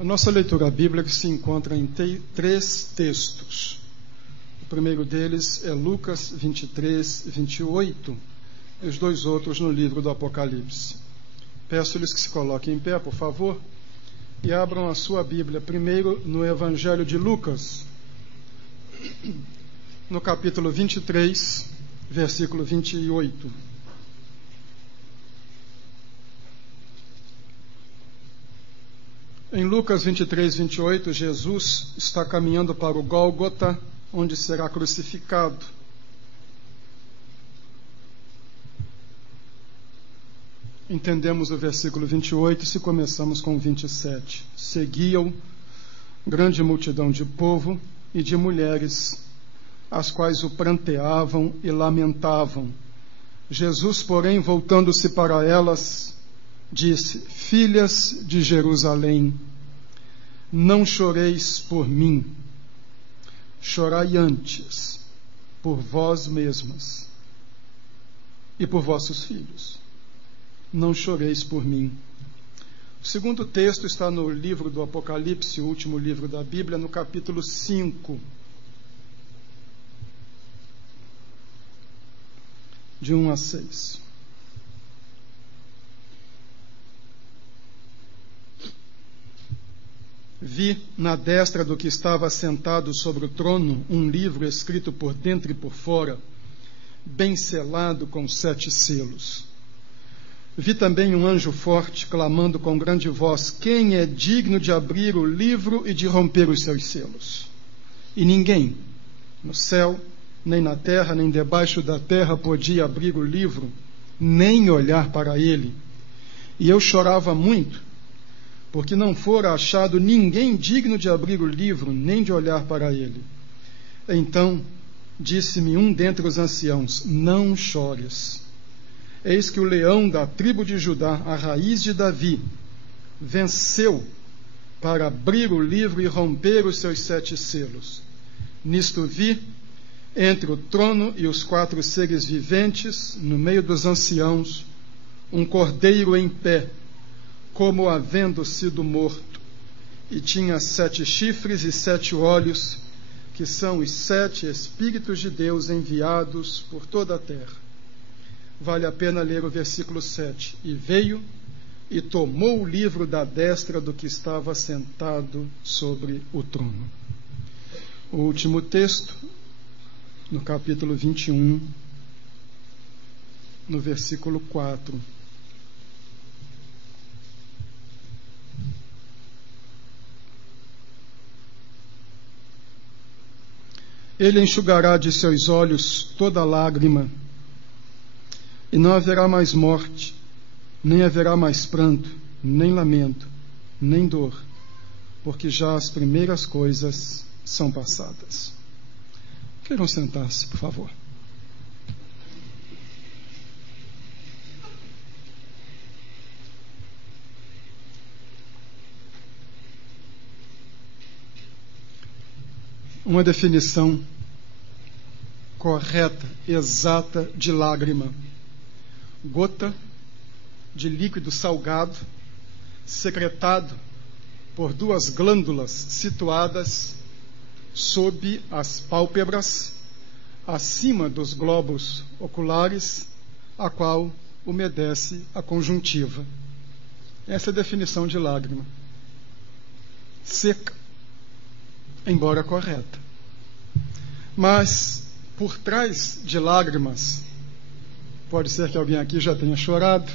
A nossa leitura bíblica se encontra em três textos. O primeiro deles é Lucas 23, 28, e os dois outros no livro do Apocalipse. Peço-lhes que se coloquem em pé, por favor, e abram a sua Bíblia primeiro no Evangelho de Lucas, no capítulo 23, versículo 28. Em Lucas 23, 28, Jesus está caminhando para o Gólgota, onde será crucificado. Entendemos o versículo 28 se começamos com o 27. Seguiam grande multidão de povo e de mulheres, as quais o pranteavam e lamentavam. Jesus, porém, voltando-se para elas, disse: Filhas de Jerusalém, não choreis por mim, chorai antes por vós mesmas e por vossos filhos. Não choreis por mim. O segundo texto está no livro do Apocalipse, o último livro da Bíblia, no capítulo 5, de 1 a 6. Vi na destra do que estava sentado sobre o trono um livro escrito por dentro e por fora, bem selado com 7 selos. Vi também um anjo forte clamando com grande voz: quem é digno de abrir o livro e de romper os seus selos? E ninguém, no céu, nem na terra, nem debaixo da terra, podia abrir o livro, nem olhar para ele. E eu chorava muito, porque não fora achado ninguém digno de abrir o livro, nem de olhar para ele. Então disse-me um dentre os anciãos: não chores. Eis que o leão da tribo de Judá, a raiz de Davi, venceu para abrir o livro e romper os seus 7 selos. Nisto vi, entre o trono e os 4 seres viventes, no meio dos anciãos, um cordeiro em pé, como havendo sido morto, e tinha 7 chifres e 7 olhos, que são os 7 Espíritos de Deus enviados por toda a terra. Vale a pena ler o versículo 7. E veio e tomou o livro da destra do que estava sentado sobre o trono. O último texto, no capítulo 21, no versículo 4. Ele enxugará de seus olhos toda lágrima, e não haverá mais morte, nem haverá mais pranto, nem lamento, nem dor, porque já as primeiras coisas são passadas. Queiram sentar-se, por favor. Uma definição correta, exata de lágrima: gota de líquido salgado secretado por 2 glândulas situadas sob as pálpebras, acima dos globos oculares, a qual umedece a conjuntiva. Essa é a definição de lágrima. Seca, embora correta. Mas por trás de lágrimas, pode ser que alguém aqui já tenha chorado,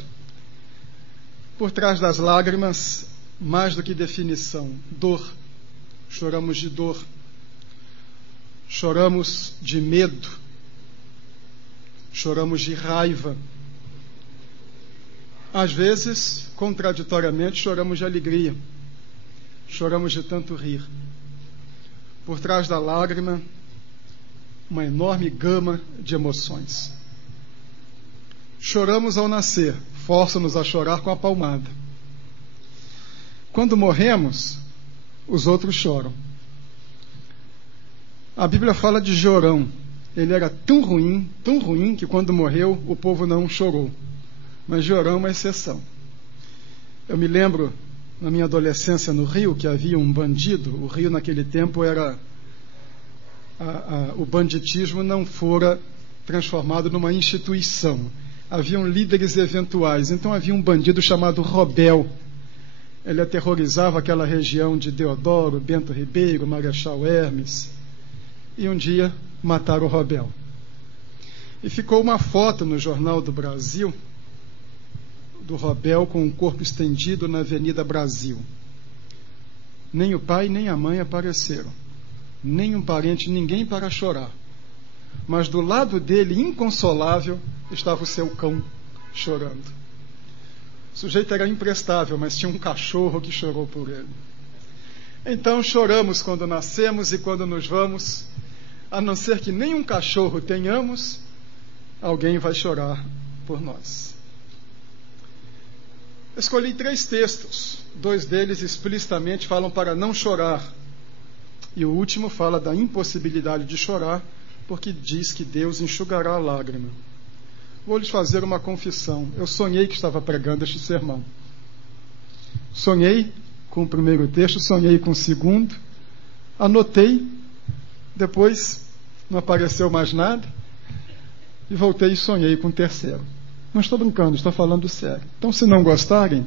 por trás das lágrimas, mais do que definição, dor. Choramos de dor, choramos de medo, choramos de raiva. Às vezes, contraditoriamente, choramos de alegria, choramos de tanto rir. Por trás da lágrima, uma enorme gama de emoções. Choramos ao nascer, força-nos a chorar com a palmada. Quando morremos, os outros choram. A Bíblia fala de Jorão. Ele era tão ruim, que quando morreu, o povo não chorou. Mas Jorão é uma exceção. Eu me lembro, na minha adolescência no Rio, que havia um bandido. O Rio naquele tempo era... o banditismo não fora transformado numa instituição. Haviam líderes eventuais. Então havia um bandido chamado Robel. Ele aterrorizava aquela região de Deodoro, Bento Ribeiro, Marechal Hermes. E um dia mataram o Robel. E ficou uma foto no Jornal do Brasil do Robel com o corpo estendido na Avenida Brasil. Nem o pai nem a mãe apareceram. Nem um parente, ninguém para chorar. Mas do lado dele, inconsolável, estava o seu cão chorando. O sujeito era imprestável, mas tinha um cachorro que chorou por ele. Então choramos quando nascemos e quando nos vamos, a não ser que nenhum cachorro tenhamos, alguém vai chorar por nós. Escolhi 3 textos. 2 deles explicitamente falam para não chorar. E o último fala da impossibilidade de chorar, porque diz que Deus enxugará a lágrima. Vou lhes fazer uma confissão. Eu sonhei que estava pregando este sermão. Sonhei com o primeiro texto, sonhei com o segundo, anotei, depois não apareceu mais nada, e voltei e sonhei com o terceiro. Não estou brincando, estou falando sério. Então, se não gostarem,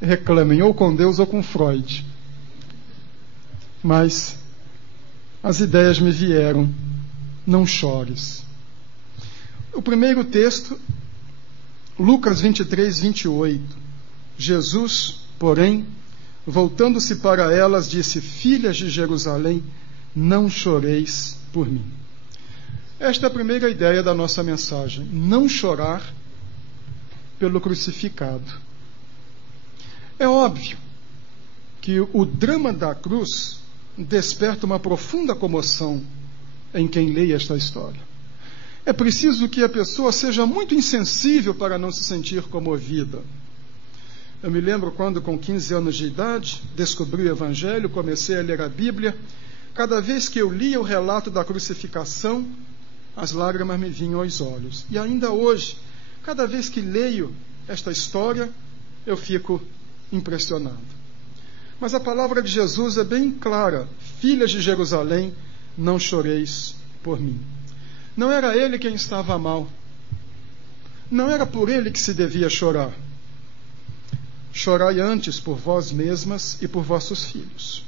reclamem ou com Deus ou com Freud. Mas as ideias me vieram. Não chores. O primeiro texto, Lucas 23, 28. Jesus, porém, voltando-se para elas, disse: Filhas de Jerusalém, não choreis por mim. Esta é a primeira ideia da nossa mensagem. Não chorar pelo crucificado. É óbvio que o drama da cruz desperta uma profunda comoção em quem leia esta história. É preciso que a pessoa seja muito insensível para não se sentir comovida. Eu me lembro quando, com 15 anos de idade, descobri o Evangelho, comecei a ler a Bíblia. Cada vez que eu lia o relato da crucificação, as lágrimas me vinham aos olhos. E ainda hoje, cada vez que leio esta história, eu fico impressionado. Mas a palavra de Jesus é bem clara: Filhas de Jerusalém, não choreis por mim. Não era ele quem estava mal. Não era por ele que se devia chorar. Chorai antes por vós mesmas e por vossos filhos.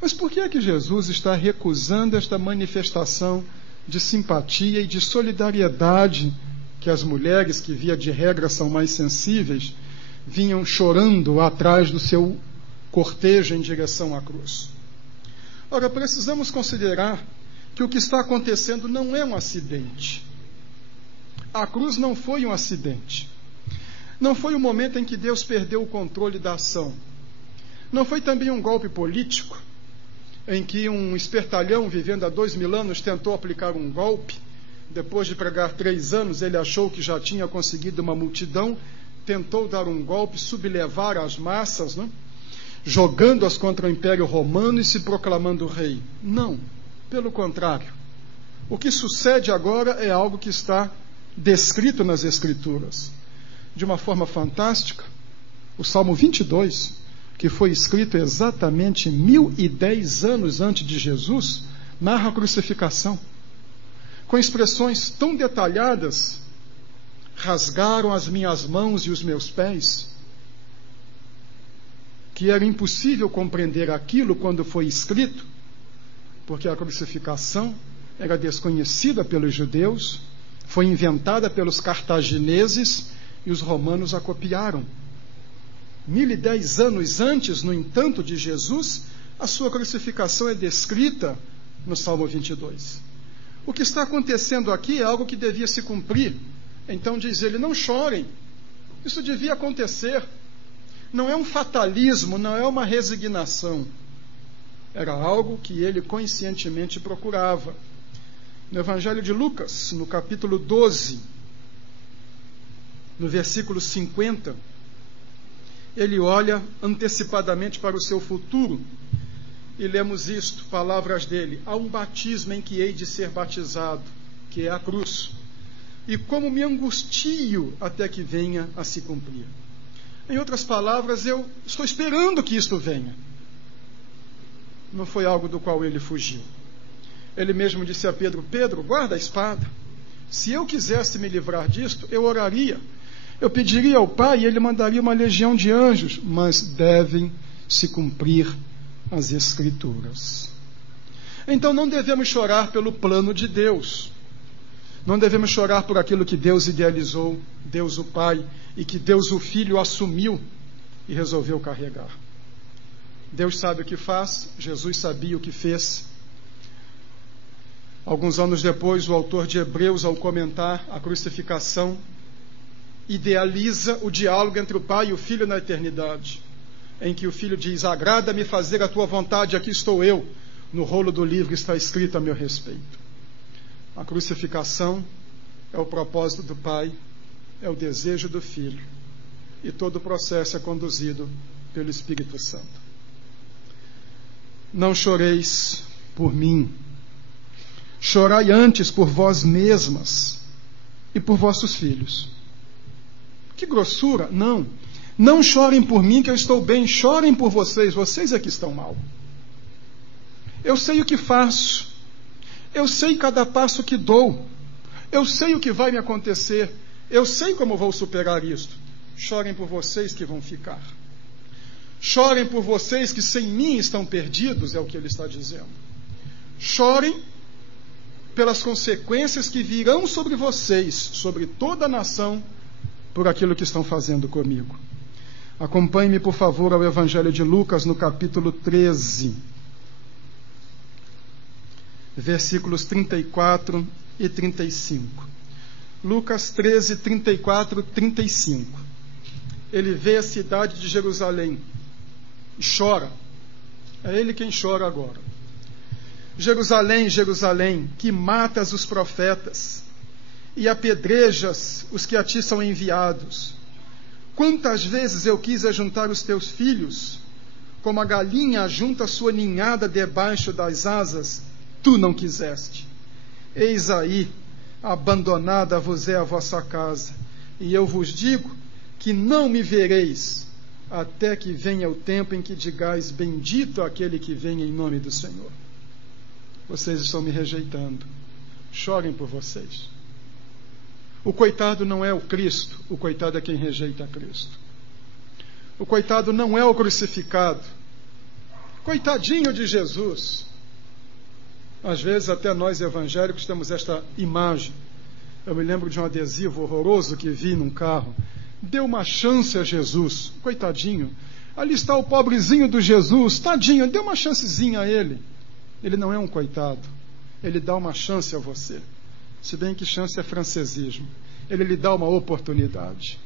Mas por que é que Jesus está recusando esta manifestação de simpatia e de solidariedade que as mulheres, que via de regra são mais sensíveis, vinham chorando atrás do seu cortejo em direção à cruz? Ora, precisamos considerar que o que está acontecendo não é um acidente. A cruz não foi um acidente. Não foi o momento em que Deus perdeu o controle da ação. Não foi também um golpe político, em que um espertalhão vivendo há 2000 anos tentou aplicar um golpe. Depois de pregar 3 anos, ele achou que já tinha conseguido uma multidão, tentou dar um golpe, sublevar as massas, né? Jogando-as contra o Império Romano e se proclamando rei. Não, pelo contrário. O que sucede agora é algo que está descrito nas Escrituras. De uma forma fantástica, o Salmo 22, que foi escrito exatamente 1010 anos antes de Jesus, narra a crucificação. Com expressões tão detalhadas: rasgaram as minhas mãos e os meus pés, que era impossível compreender aquilo quando foi escrito, porque a crucificação era desconhecida pelos judeus, foi inventada pelos cartagineses e os romanos a copiaram. 1010 anos antes, no entanto, de Jesus, a sua crucificação é descrita no Salmo 22. O que está acontecendo aqui é algo que devia se cumprir. Então diz ele: não chorem, isso devia acontecer. Não é um fatalismo, não é uma resignação. Era algo que ele conscientemente procurava. No Evangelho de Lucas, no capítulo 12, no versículo 50, ele olha antecipadamente para o seu futuro. E lemos isto, palavras dele: há um batismo em que hei de ser batizado, que é a cruz. E como me angustio até que venha a se cumprir. Em outras palavras, eu estou esperando que isto venha. Não foi algo do qual ele fugiu. Ele mesmo disse a Pedro: Pedro, guarda a espada. Se eu quisesse me livrar disto, eu oraria. Eu pediria ao Pai e ele mandaria uma legião de anjos, mas devem se cumprir as Escrituras. Então não devemos chorar pelo plano de Deus. Não devemos chorar por aquilo que Deus idealizou, Deus o Pai, e que Deus o Filho assumiu e resolveu carregar. Deus sabe o que faz, Jesus sabia o que fez. Alguns anos depois, o autor de Hebreus, ao comentar a crucificação, idealiza o diálogo entre o Pai e o Filho na eternidade, em que o Filho diz: agrada-me fazer a tua vontade, aqui estou eu. No rolo do livro está escrito a meu respeito. A crucificação é o propósito do Pai, é o desejo do Filho, e todo o processo é conduzido pelo Espírito Santo. Não choreis por mim, chorai antes por vós mesmas e por vossos filhos. Que grossura! Não. Não chorem por mim que eu estou bem, chorem por vocês, vocês é que estão mal. Eu sei o que faço, eu sei cada passo que dou, eu sei o que vai me acontecer, eu sei como vou superar isto. Chorem por vocês que vão ficar. Chorem por vocês que sem mim estão perdidos, é o que ele está dizendo. Chorem pelas consequências que virão sobre vocês, sobre toda a nação, por aquilo que estão fazendo comigo. Acompanhe-me, por favor, ao Evangelho de Lucas, no capítulo 13, versículos 34 e 35. Lucas 13, 34, 35. Ele vê a cidade de Jerusalém e chora. É ele quem chora agora. Jerusalém, Jerusalém, que matas os profetas e apedrejas os que a ti são enviados. Quantas vezes eu quis ajuntar os teus filhos, como a galinha ajunta sua ninhada debaixo das asas, tu não quiseste. Eis aí, abandonada vos é a vossa casa, e eu vos digo que não me vereis, até que venha o tempo em que digais: bendito aquele que vem em nome do Senhor. Vocês estão me rejeitando. Chorem por vocês. O coitado não é o Cristo, o coitado é quem rejeita Cristo. O coitado não é o crucificado. Coitadinho de Jesus. Às vezes até nós evangélicos temos esta imagem. Eu me lembro de um adesivo horroroso que vi num carro. Dê uma chance a Jesus. Coitadinho. Ali está o pobrezinho do Jesus. Tadinho, dê uma chancezinha a ele. Ele não é um coitado. Ele dá uma chance a você. Se bem que chance é francesismo. Ele lhe dá uma oportunidade.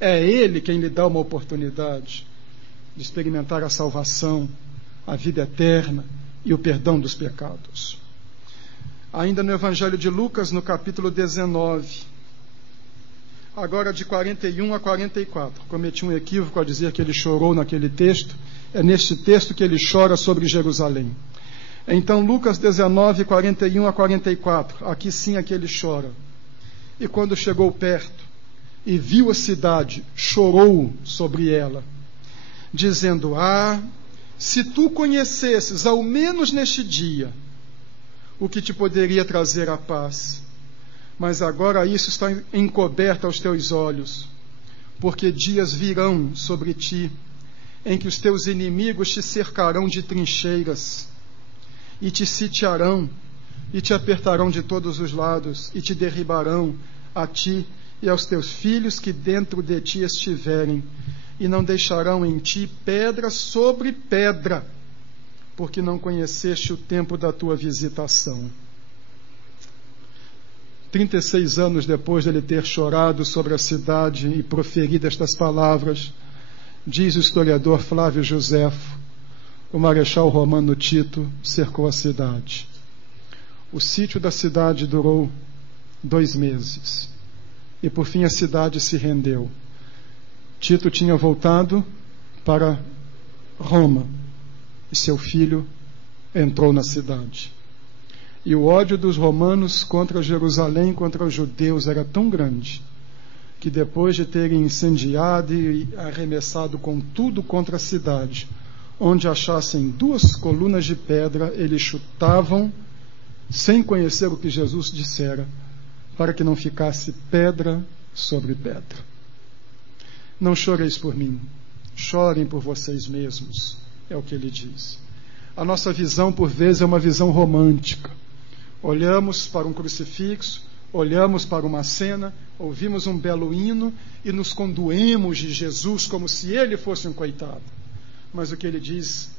É ele quem lhe dá uma oportunidade de experimentar a salvação, a vida eterna e o perdão dos pecados. Ainda no Evangelho de Lucas, no capítulo 19, agora de 41 a 44. Cometi um equívoco ao dizer que ele chorou naquele texto. É neste texto que ele chora sobre Jerusalém. Então, Lucas 19, 41 a 44. Aqui sim é que ele chora. E quando chegou perto e viu a cidade, chorou sobre ela, dizendo: ah, se tu conhecesses, ao menos neste dia, o que te poderia trazer a paz. Mas agora isso está encoberto aos teus olhos, porque dias virão sobre ti, em que os teus inimigos te cercarão de trincheiras, e te sitiarão, e te apertarão de todos os lados, e te derribarão a ti e aos teus filhos que dentro de ti estiverem, e não deixarão em ti pedra sobre pedra, porque não conheceste o tempo da tua visitação. 36 anos depois de ele ter chorado sobre a cidade e proferido estas palavras, diz o historiador Flávio Joséfo, o marechal romano Tito cercou a cidade. O sítio da cidade durou 2 meses. E por fim a cidade se rendeu. Tito tinha voltado para Roma. E seu filho entrou na cidade. E o ódio dos romanos contra Jerusalém, contra os judeus, era tão grande que depois de terem incendiado e arremessado com tudo contra a cidade, onde achassem 2 colunas de pedra, eles chutavam, sem conhecer o que Jesus dissera, para que não ficasse pedra sobre pedra. Não choreis por mim, chorem por vocês mesmos, é o que ele diz. A nossa visão, por vezes, é uma visão romântica. Olhamos para um crucifixo, olhamos para uma cena, ouvimos um belo hino e nos condoemos de Jesus como se ele fosse um coitado. Mas o que ele diz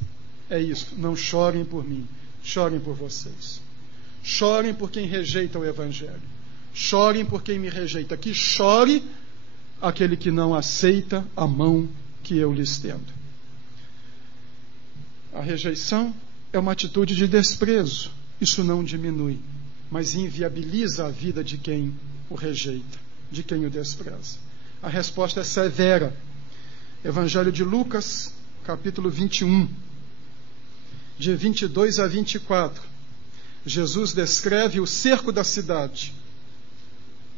é isso: não chorem por mim, chorem por vocês. Chorem por quem rejeita o Evangelho. Chorem por quem me rejeita. Que chore aquele que não aceita a mão que eu lhe estendo. A rejeição é uma atitude de desprezo. Isso não diminui, mas inviabiliza a vida de quem o rejeita, de quem o despreza. A resposta é severa. Evangelho de Lucas, capítulo 21, de 22 a 24. Jesus descreve o cerco da cidade.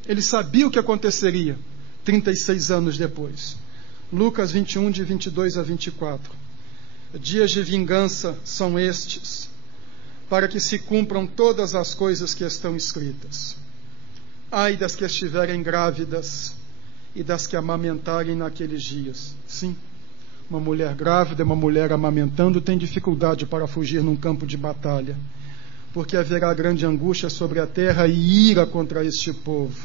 Ele sabia o que aconteceria 36 anos depois. Lucas 21, de 22 a 24. Dias de vingança são estes, para que se cumpram todas as coisas que estão escritas. Ai das que estiverem grávidas e das que amamentarem naqueles dias. Sim, uma mulher grávida, uma mulher amamentando, tem dificuldade para fugir num campo de batalha, porque haverá grande angústia sobre a terra e ira contra este povo,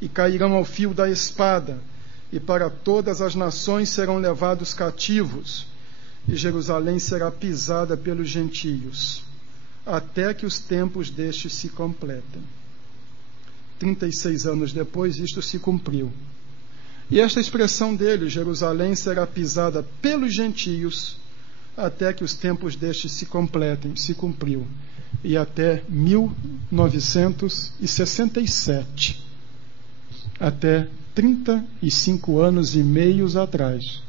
e cairão ao fio da espada, e para todas as nações serão levados cativos, e Jerusalém será pisada pelos gentios, até que os tempos destes se completem. 36 anos depois, isto se cumpriu. E esta expressão dele, Jerusalém será pisada pelos gentios, até que os tempos destes se completem, se cumpriu. E até 1967, até 35 anos e meios atrás,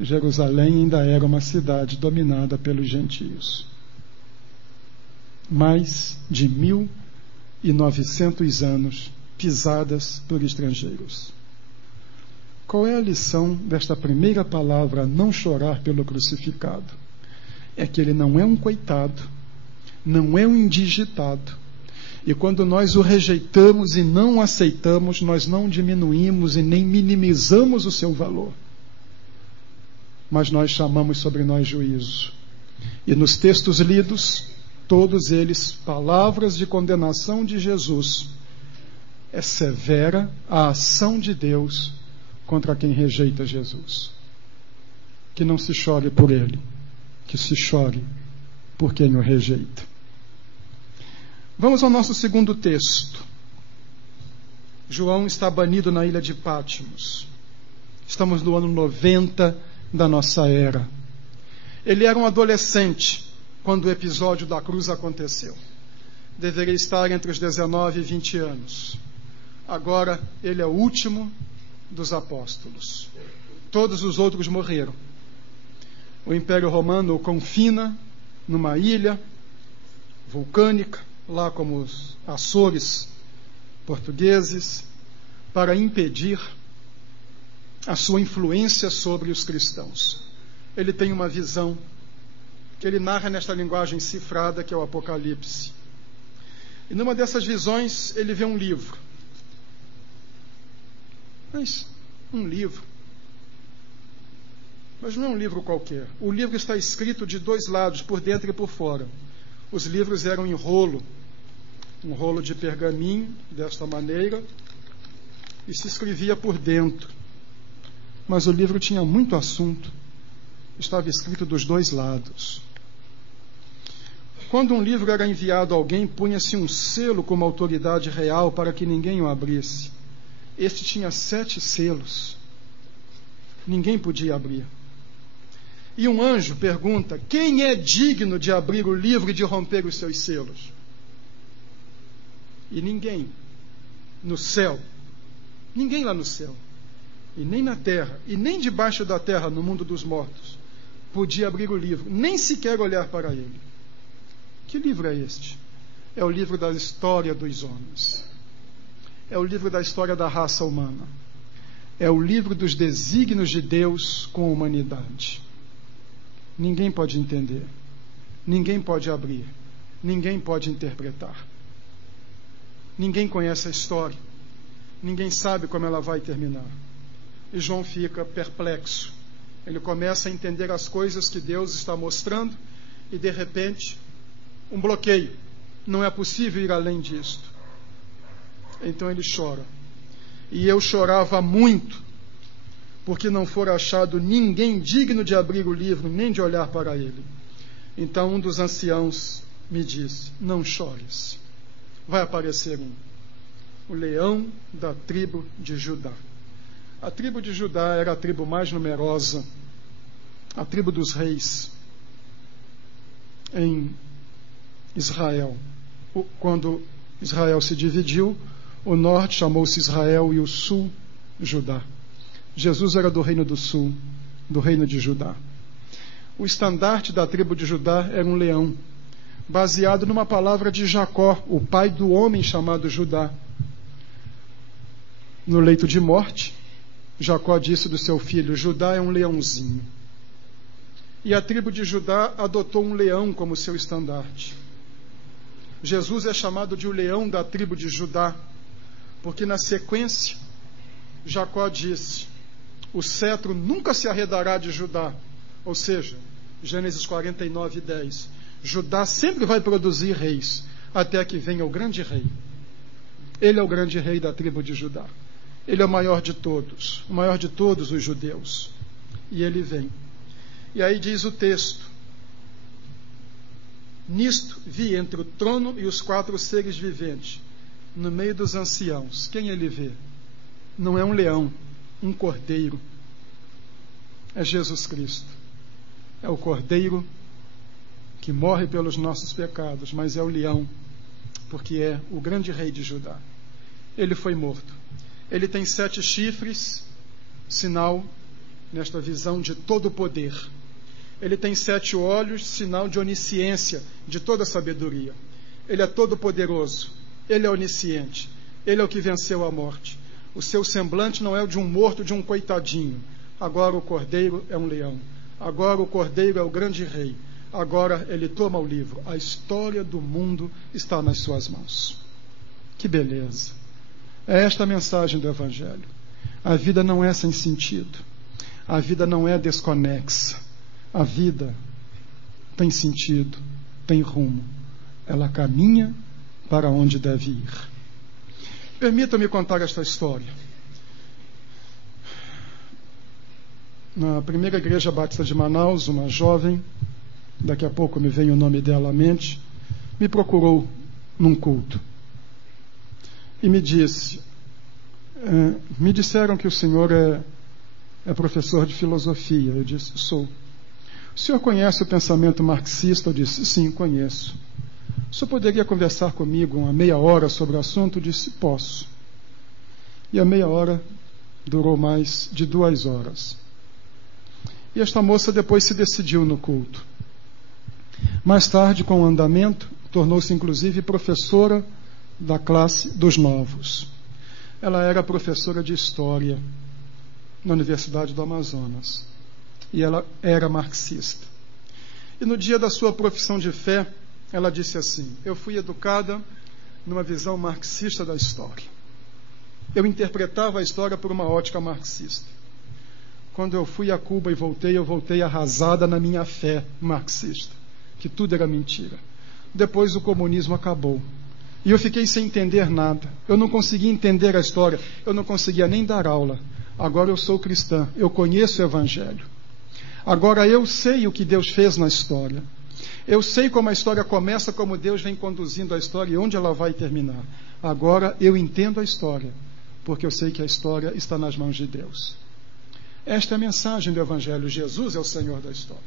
Jerusalém ainda era uma cidade dominada pelos gentios. Mais de 1.900 anos pisadas por estrangeiros. Qual é a lição desta primeira palavra, não chorar pelo crucificado? É que ele não é um coitado, não é um indigitado. E quando nós o rejeitamos e não aceitamos, nós não diminuímos e nem minimizamos o seu valor. Mas nós chamamos sobre nós juízo. E nos textos lidos, todos eles, palavras de condenação de Jesus. É severa a ação de Deus contra quem rejeita Jesus. Que não se chore por ele, que se chore por quem o rejeita. Vamos ao nosso segundo texto. João está banido na ilha de Patmos. Estamos no ano 90 da nossa era. Ele era um adolescente quando o episódio da cruz aconteceu. Deveria estar entre os 19 e 20 anos. Agora ele é o último dos apóstolos. Todos os outros morreram. O Império Romano o confina numa ilha vulcânica, lá como os Açores portugueses, para impedir a sua influência sobre os cristãos. Ele tem uma visão que ele narra nesta linguagem cifrada, que é o Apocalipse. E numa dessas visões ele vê um livro. Mas um livro. Mas não é um livro qualquer. O livro está escrito de 2 lados, por dentro e por fora. Os livros eram em rolo, um rolo de pergaminho, desta maneira, e se escrevia por dentro. Mas o livro tinha muito assunto. Estava escrito dos 2 lados. Quando um livro era enviado a alguém, punha-se um selo como autoridade real para que ninguém o abrisse. Este tinha 7 selos. Ninguém podia abrir. E um anjo pergunta: quem é digno de abrir o livro e de romper os seus selos? E ninguém no céu, ninguém lá no céu, e nem na terra, e nem debaixo da terra, no mundo dos mortos, podia abrir o livro, nem sequer olhar para ele. Que livro é este? É o livro da história dos homens. É o livro da história da raça humana. É o livro dos desígnios de Deus com a humanidade. Ninguém pode entender, ninguém pode abrir, ninguém pode interpretar. Ninguém conhece a história, ninguém sabe como ela vai terminar. E João fica perplexo. Ele começa a entender as coisas que Deus está mostrando e, de repente, um bloqueio. Não é possível ir além disto. Então ele chora. E eu chorava muito, porque não fora achado ninguém digno de abrir o livro, nem de olhar para ele. Então um dos anciãos me disse: não chores, vai aparecer o leão da tribo de Judá. A tribo de Judá era a tribo mais numerosa, a tribo dos reis em Israel. Quando Israel se dividiu, o norte chamou-se Israel e o sul Judá. Jesus era do reino do sul, do reino de Judá. O estandarte da tribo de Judá era um leão, baseado numa palavra de Jacó, o pai do homem chamado Judá. No leito de morte, Jacó disse do seu filho: Judá é um leãozinho. E a tribo de Judá adotou um leão como seu estandarte. Jesus é chamado de o leão da tribo de Judá, porque na sequência, Jacó disse: o cetro nunca se arredará de Judá. Ou seja, Gênesis 49:10. Judá sempre vai produzir reis, até que venha o grande rei. Ele é o grande rei da tribo de Judá. Ele é o maior de todos os judeus. E ele vem. E aí diz o texto: nisto vi entre o trono e os 4 seres viventes, no meio dos anciãos. Quem ele vê? Não é um leão, um cordeiro. É Jesus Cristo. É o cordeiro que morre pelos nossos pecados, mas é o leão, porque é o grande rei de Judá. Ele foi morto. Ele tem 7 chifres, sinal, nesta visão, de todo o poder. Ele tem 7 olhos, sinal de onisciência, de toda a sabedoria. Ele é todo poderoso. Ele é onisciente. Ele é o que venceu a morte. O seu semblante não é o de um morto, de um coitadinho. Agora o cordeiro é um leão. Agora o cordeiro é o grande rei. Agora ele toma o livro. A história do mundo está nas suas mãos. Que beleza! É esta a mensagem do Evangelho. A vida não é sem sentido. A vida não é desconexa. A vida tem sentido, tem rumo. Ela caminha para onde deve ir. Permita-me contar esta história. Na primeira igreja batista de Manaus, uma jovem, daqui a pouco me vem o nome dela à mente, me procurou num culto e me disse: me disseram que o senhor é professor de filosofia. Eu disse: sou. O senhor conhece o pensamento marxista? Eu disse: sim, conheço. O senhor poderia conversar comigo uma meia hora sobre o assunto? Eu disse: posso. E a meia hora durou mais de 2 horas. E esta moça depois se decidiu no culto. Mais tarde, com o andamento, tornou-se inclusive professora da classe dos novos. Ela era professora de história na Universidade do Amazonas. E ela era marxista. E no dia da sua profissão de fé, ela disse assim: eu fui educada numa visão marxista da história. Eu interpretava a história por uma ótica marxista. Quando eu fui a Cuba e voltei, eu voltei arrasada na minha fé marxista, que tudo era mentira. Depois o comunismo acabou. E eu fiquei sem entender nada. Eu não conseguia entender a história. Eu não conseguia nem dar aula. Agora eu sou cristã. Eu conheço o Evangelho. Agora eu sei o que Deus fez na história. Eu sei como a história começa, como Deus vem conduzindo a história e onde ela vai terminar. Agora eu entendo a história, porque eu sei que a história está nas mãos de Deus. Esta é a mensagem do Evangelho. Jesus é o Senhor da história.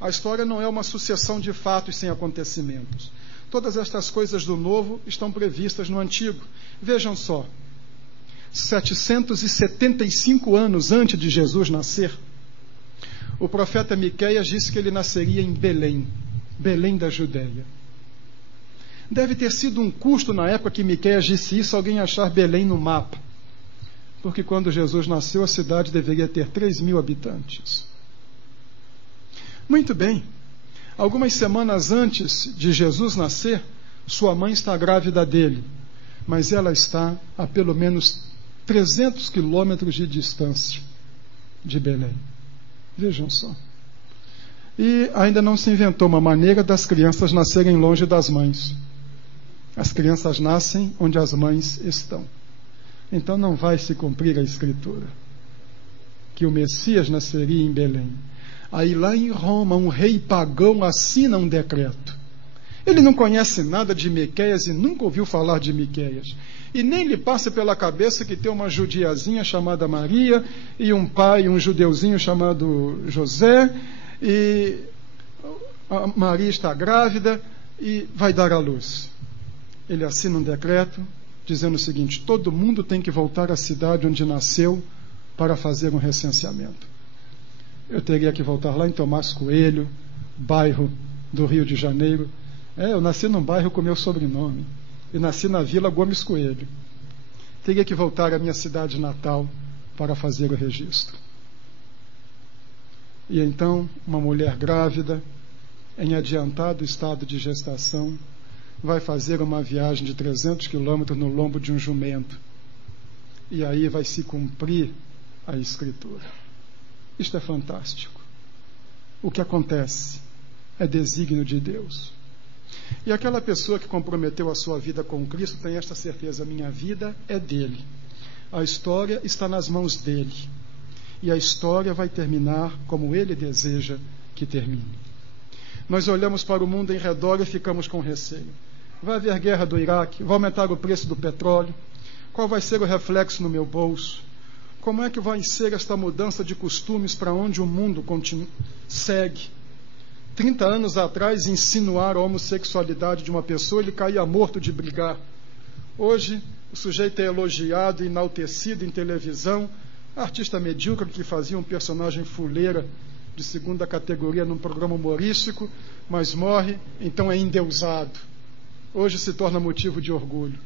A história não é uma sucessão de fatos sem acontecimentos. Todas estas coisas do Novo estão previstas no Antigo. Vejam só, 775 anos antes de Jesus nascer, o profeta Miqueias disse que ele nasceria em Belém, Belém da Judeia. Deve ter sido um custo na época que Miqueias disse isso, alguém achar Belém no mapa, porque quando Jesus nasceu, a cidade deveria ter 3.000 habitantes. Muito bem. Algumas semanas antes de Jesus nascer, sua mãe está grávida dele, mas ela está a pelo menos 300 quilômetros de distância de Belém. Vejam só. E ainda não se inventou uma maneira das crianças nascerem longe das mães. As crianças nascem onde as mães estão. Então não vai se cumprir a Escritura, que o Messias nasceria em Belém. Aí lá em Roma, um rei pagão assina um decreto. Ele não conhece nada de Miqueias e nunca ouviu falar de Miqueias. E nem lhe passa pela cabeça que tem uma judiazinha chamada Maria e um pai, um judeuzinho chamado José, e a Maria está grávida e vai dar à luz. Ele assina um decreto dizendo o seguinte: todo mundo tem que voltar à cidade onde nasceu para fazer um recenseamento. Eu teria que voltar lá em Tomás Coelho, bairro do Rio de Janeiro. Eu nasci num bairro com meu sobrenome. E nasci na Vila Gomes Coelho. Teria que voltar à minha cidade natal para fazer o registro. E então, uma mulher grávida, em adiantado estado de gestação, vai fazer uma viagem de 300 quilômetros no lombo de um jumento. E aí vai se cumprir a Escritura. Isto é fantástico. O que acontece é desígnio de Deus. E aquela pessoa que comprometeu a sua vida com Cristo tem esta certeza: minha vida é dele. A história está nas mãos dele. E a história vai terminar como ele deseja que termine. Nós olhamos para o mundo em redor e ficamos com receio. Vai haver guerra do Iraque, vai aumentar o preço do petróleo. Qual vai ser o reflexo no meu bolso? Como é que vai ser esta mudança de costumes para onde o mundo segue? 30 anos atrás, insinuar a homossexualidade de uma pessoa, ele caía morto de brigar. Hoje, o sujeito é elogiado e enaltecido em televisão. Artista medíocre que fazia um personagem fuleira de segunda categoria num programa humorístico, mas morre, então é endeusado. Hoje se torna motivo de orgulho.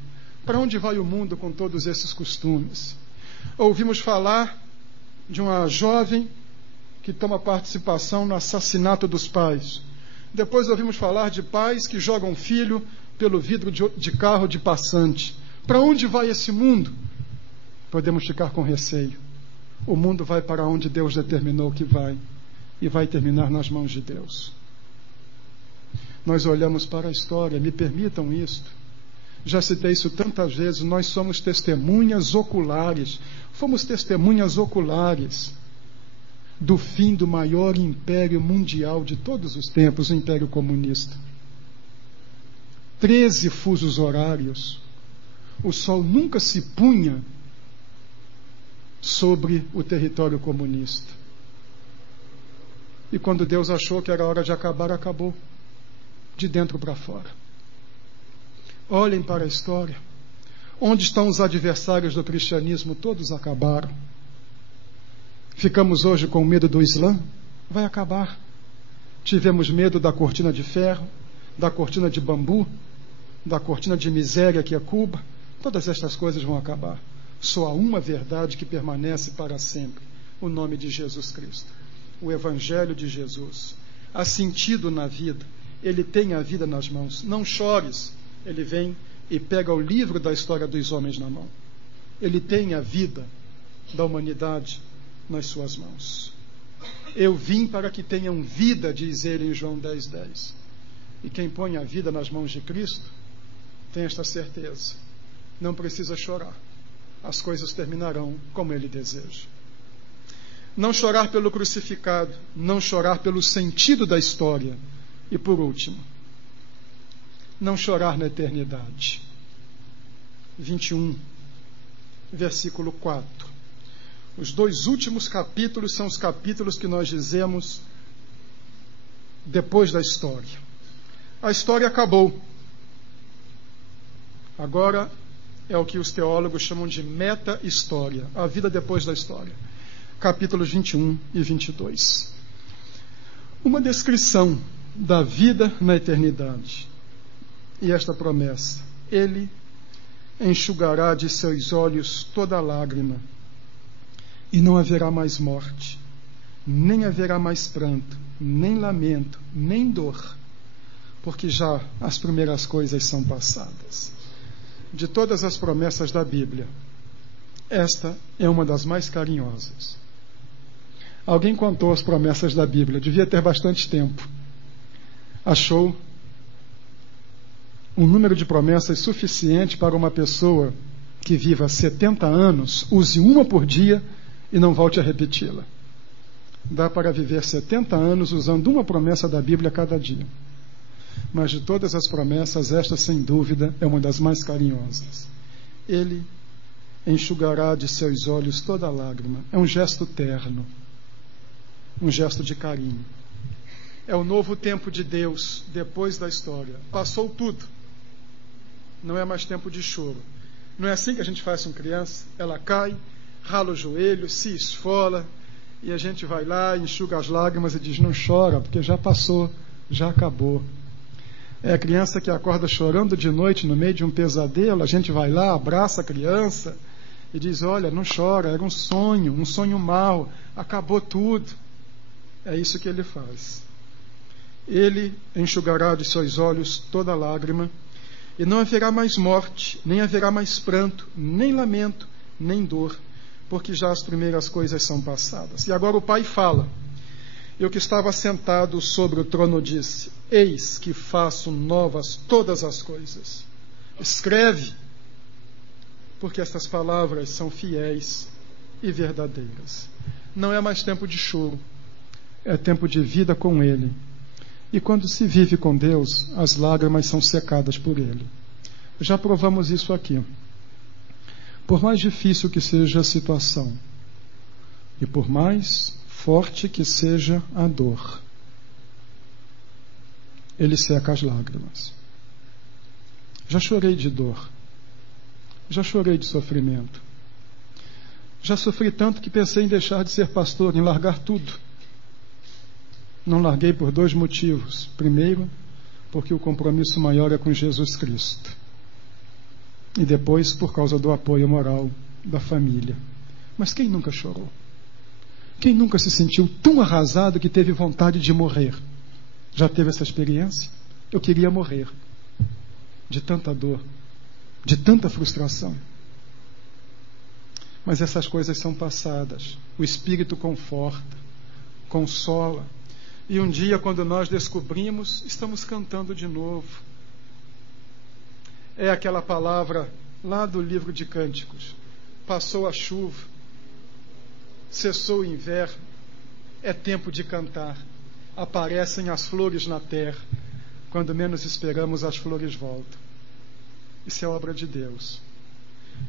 Para onde vai o mundo com todos esses costumes? Ouvimos falar de uma jovem que toma participação no assassinato dos pais. Depois ouvimos falar de pais que jogam filho pelo vidro de carro de passante. Para onde vai esse mundo? Podemos ficar com receio. O mundo vai para onde Deus determinou que vai, e vai terminar nas mãos de Deus. Nós olhamos para a história, me permitam isto. Já citei isso tantas vezes, nós somos testemunhas oculares. Fomos testemunhas oculares do fim do maior império mundial de todos os tempos, o Império Comunista. 13 fusos horários. O sol nunca se punha sobre o território comunista. E quando Deus achou que era hora de acabar, acabou. De dentro para fora. Olhem para a história. Onde estão os adversários do cristianismo? Todos acabaram. Ficamos hoje com medo do Islã? Vai acabar. Tivemos medo da cortina de ferro, da cortina de bambu, da cortina de miséria que é Cuba. Todas estas coisas vão acabar. Só há uma verdade que permanece para sempre: o nome de Jesus Cristo. O Evangelho de Jesus. Há sentido na vida. Ele tem a vida nas mãos. Não chores. Ele vem e pega o livro da história dos homens na mão. Ele tem a vida da humanidade nas suas mãos. Eu vim para que tenham vida, diz ele em João 10:10. E quem põe a vida nas mãos de Cristo tem esta certeza: não precisa chorar. As coisas terminarão como ele deseja. Não chorar pelo crucificado, não chorar pelo sentido da história. E por último, não chorar na eternidade. 21, versículo 4. Os 2 últimos capítulos são os capítulos que nós dizemos depois da história. A história acabou. Agora é o que os teólogos chamam de meta-história, a vida depois da história. Capítulos 21 e 22. Uma descrição da vida na eternidade. E esta promessa: Ele enxugará de seus olhos toda lágrima, e não haverá mais morte, nem haverá mais pranto, nem lamento, nem dor, porque já as primeiras coisas são passadas. De todas as promessas da Bíblia, esta é uma das mais carinhosas. Alguém contou as promessas da Bíblia, devia ter bastante tempo. Achou um número de promessas suficiente para uma pessoa que viva 70 anos, use uma por dia e não volte a repeti-la. Dá para viver 70 anos usando uma promessa da Bíblia cada dia. Mas de todas as promessas, esta, sem dúvida, é uma das mais carinhosas. Ele enxugará de seus olhos toda lágrima. É um gesto terno, um gesto de carinho. É o novo tempo de Deus depois da história. Passou tudo. Não é mais tempo de choro. Não é assim que a gente faz com criança? Ela cai, rala o joelho, se esfola, e a gente vai lá, enxuga as lágrimas e diz: não chora, porque já passou, já acabou. É a criança que acorda chorando de noite no meio de um pesadelo, a gente vai lá, abraça a criança e diz: olha, não chora, era um sonho mau, acabou tudo. É isso que ele faz. Ele enxugará de seus olhos toda lágrima, e não haverá mais morte, nem haverá mais pranto, nem lamento, nem dor, porque já as primeiras coisas são passadas. E agora o Pai fala. E o que estava sentado sobre o trono disse: eis que faço novas todas as coisas. Escreve, porque estas palavras são fiéis e verdadeiras. Não é mais tempo de choro, é tempo de vida com Ele. E quando se vive com Deus, as lágrimas são secadas por Ele. Já provamos isso aqui. Por mais difícil que seja a situação, e por mais forte que seja a dor, Ele seca as lágrimas. Já chorei de dor, já chorei de sofrimento, já sofri tanto que pensei em deixar de ser pastor, em largar tudo. Não larguei por 2 motivos. Primeiro, porque o compromisso maior é com Jesus Cristo. E depois, por causa do apoio moral da família. Mas quem nunca chorou? Quem nunca se sentiu tão arrasado que teve vontade de morrer? Já teve essa experiência? Eu queria morrer. De tanta dor, de tanta frustração. Mas essas coisas são passadas. O Espírito conforta, consola. E um dia, quando nós descobrimos, estamos cantando de novo. É aquela palavra lá do livro de Cânticos: passou a chuva, cessou o inverno, é tempo de cantar. Aparecem as flores na terra. Quando menos esperamos, as flores voltam. Isso é obra de Deus.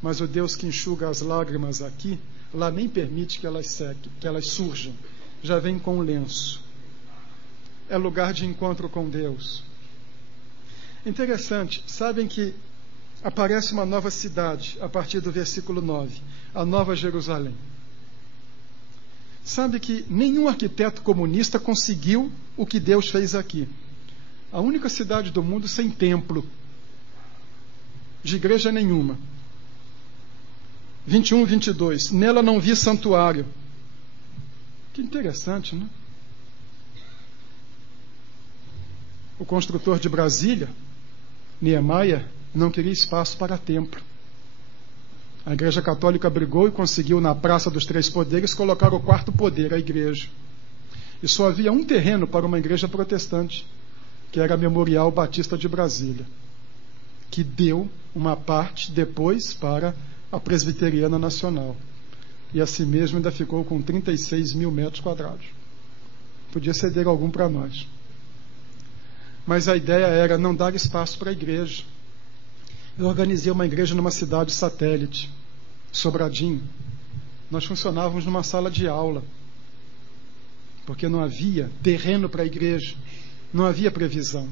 Mas o Deus que enxuga as lágrimas aqui, lá nem permite que elas sequem, que elas surjam. Já vem com um lenço. É lugar de encontro com Deus. Interessante, sabem que aparece uma nova cidade a partir do versículo 9, a Nova Jerusalém. Sabe que nenhum arquiteto comunista conseguiu o que Deus fez aqui. A única cidade do mundo sem templo, de igreja nenhuma. 21, 22. Nela não vi santuário. Que interessante, né? O construtor de Brasília, Niemeyer, não queria espaço para templo. A Igreja Católica brigou e conseguiu, na Praça dos Três Poderes, colocar o 4º poder, a igreja. E só havia um terreno para uma igreja protestante, que era a Memorial Batista de Brasília, que deu uma parte depois para a Presbiteriana Nacional. E assim mesmo ainda ficou com 36 mil metros quadrados. Podia ceder algum para nós. Mas a ideia era não dar espaço para a igreja. Eu organizei uma igreja numa cidade satélite, Sobradinho. Nós funcionávamos numa sala de aula, porque não havia terreno para a igreja, não havia previsão.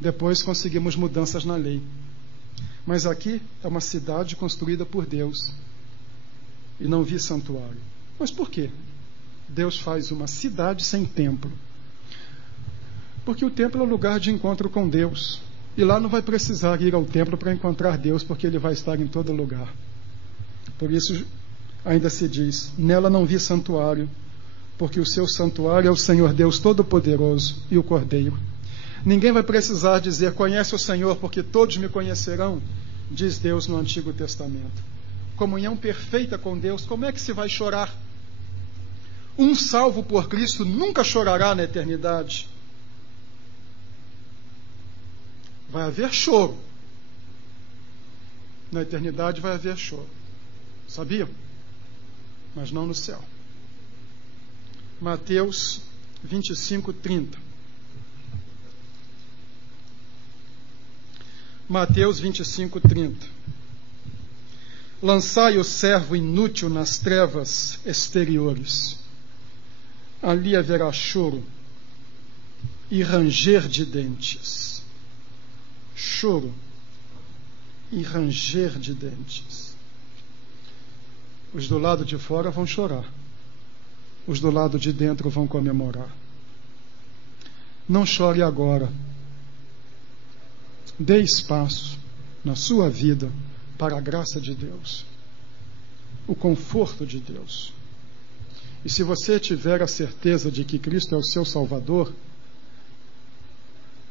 Depois conseguimos mudanças na lei. Mas aqui é uma cidade construída por Deus, e não vi santuário. Mas por quê? Deus faz uma cidade sem templo. Porque o templo é o lugar de encontro com Deus. E lá não vai precisar ir ao templo para encontrar Deus, porque Ele vai estar em todo lugar. Por isso, Ainda se diz: nela não vi santuário, porque o seu santuário é o Senhor Deus Todo-Poderoso e o Cordeiro. Ninguém vai precisar dizer: conhece o Senhor, porque todos me conhecerão, diz Deus no Antigo Testamento. Comunhão perfeita com Deus. Como é que se vai chorar? Um salvo por Cristo nunca chorará na eternidade. Vai haver choro. Na eternidade vai haver choro. Sabia? Mas não no céu. Mateus 25:30. Mateus 25:30. Lançai o servo inútil nas trevas exteriores. Ali haverá choro e ranger de dentes. Choro e ranger de dentes. Os do lado de fora vão chorar. Os do lado de dentro vão comemorar. Não chore agora. Dê espaço na sua vida para a graça de Deus, o conforto de Deus. E se você tiver a certeza de que Cristo é o seu Salvador,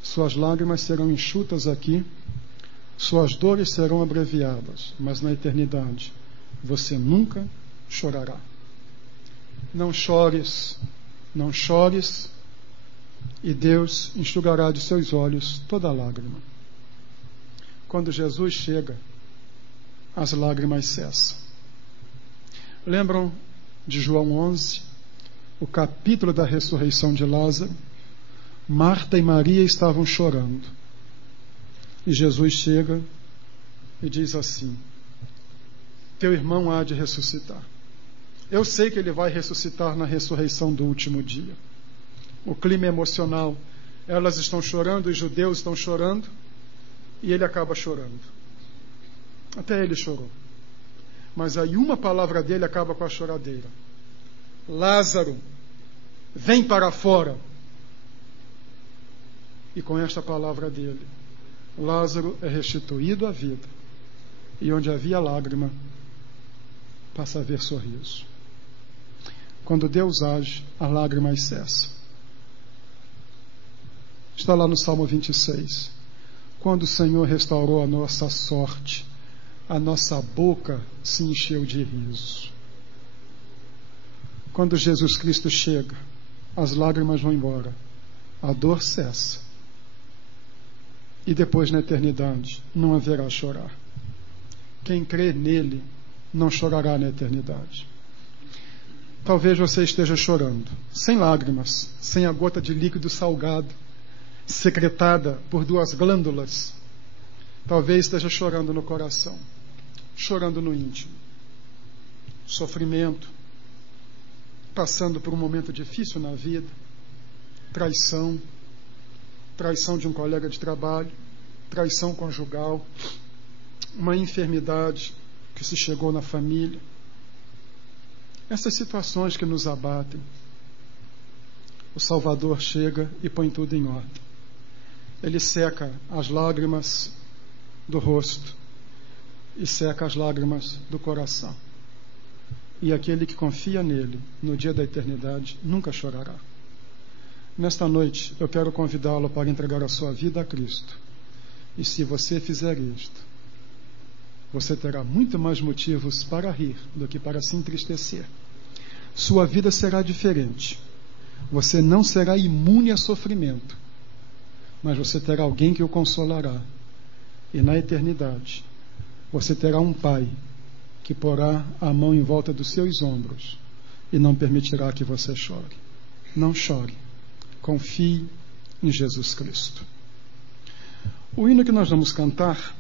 suas lágrimas serão enxutas aqui, suas dores serão abreviadas, mas na eternidade você nunca chorará. Não chores, não chores, e Deus enxugará de seus olhos toda lágrima. Quando Jesus chega, as lágrimas cessam. Lembram de João 11, o capítulo da ressurreição de Lázaro? Marta e Maria estavam chorando. E Jesus chega e diz assim: teu irmão há de ressuscitar. Eu sei que ele vai ressuscitar na ressurreição do último dia. O clima emocional, elas estão chorando, os judeus estão chorando, e ele acaba chorando. Até ele chorou. Mas aí uma palavra dele acaba com a choradeira: Lázaro, vem para fora. E com esta palavra dele, Lázaro é restituído à vida. E onde havia lágrima, passa a haver sorriso. Quando Deus age, as lágrimas cessam. Está lá no Salmo 26. Quando o Senhor restaurou a nossa sorte, a nossa boca se encheu de riso. Quando Jesus Cristo chega, as lágrimas vão embora, a dor cessa. E depois, na eternidade, não haverá chorar. Quem crê nele não chorará na eternidade. Talvez você esteja chorando, sem lágrimas, sem a gota de líquido salgado, secretada por duas glândulas. Talvez esteja chorando no coração, chorando no íntimo. Sofrimento, passando por um momento difícil na vida, traição de um colega de trabalho, traição conjugal, uma enfermidade que se chegou na família. Essas situações que nos abatem, o Salvador chega e põe tudo em ordem. Ele seca as lágrimas do rosto e seca as lágrimas do coração. E aquele que confia nele no dia da eternidade nunca chorará. Nesta noite eu quero convidá-lo para entregar a sua vida a Cristo. E se você fizer isto, você terá muito mais motivos para rir do que para se entristecer. Sua vida será diferente. Você não será imune a sofrimento, mas você terá alguém que o consolará. E na eternidade, você terá um Pai que porá a mão em volta dos seus ombros e não permitirá que você chore. Não chore. Confie em Jesus Cristo. O hino que nós vamos cantar